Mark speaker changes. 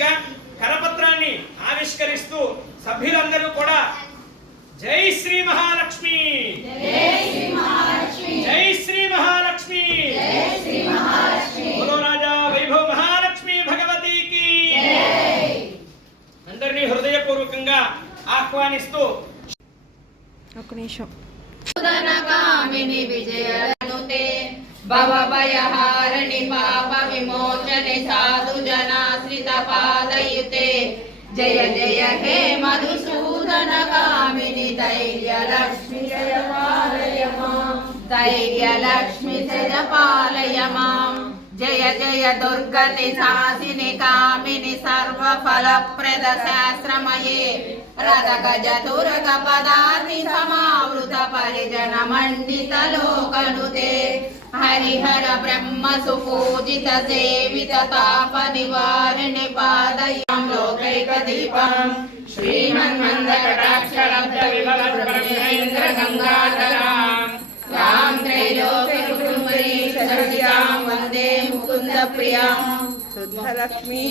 Speaker 1: పూర్తిగా కరపత్రాన్ని ఆవిష్కరిస్తూ సభ్యులందరూ కూడా జై శ్రీ మహాలక్ష్మి. జై శ్రీ మహాలక్ష్మి. రాజా వైభవ్ మహాలక్ష్మి భగవతికి అందరినీ హృదయపూర్వకంగా ఆహ్వానిస్తూ
Speaker 2: ఒక్క నిమిషం.
Speaker 3: కామిని पालयते जय जय हे मधुसूदन कामिनि धैर्यलक्ष्मि जय पालय माँ धैर्यलक्ष्मि जय पालय माँ जय जय शास्त्रमये रथक चतुर्ग रथगजतुर्गपदार्नि समावृत परिजन मण्डित लोकनुते। हरिहर ब्रह्म सुपूजित सेवित तापनिवा లోకైక దీపం శ్రీమన్మందకటాక్షరబ్ద విమల బ్రహ్మేంద్ర గంగాధరాం రాం త్రైలోక్య కుటుంబరీ సరసిజాం వందే ముకుంద ప్రియాం
Speaker 2: శుద్ధలక్ష్మి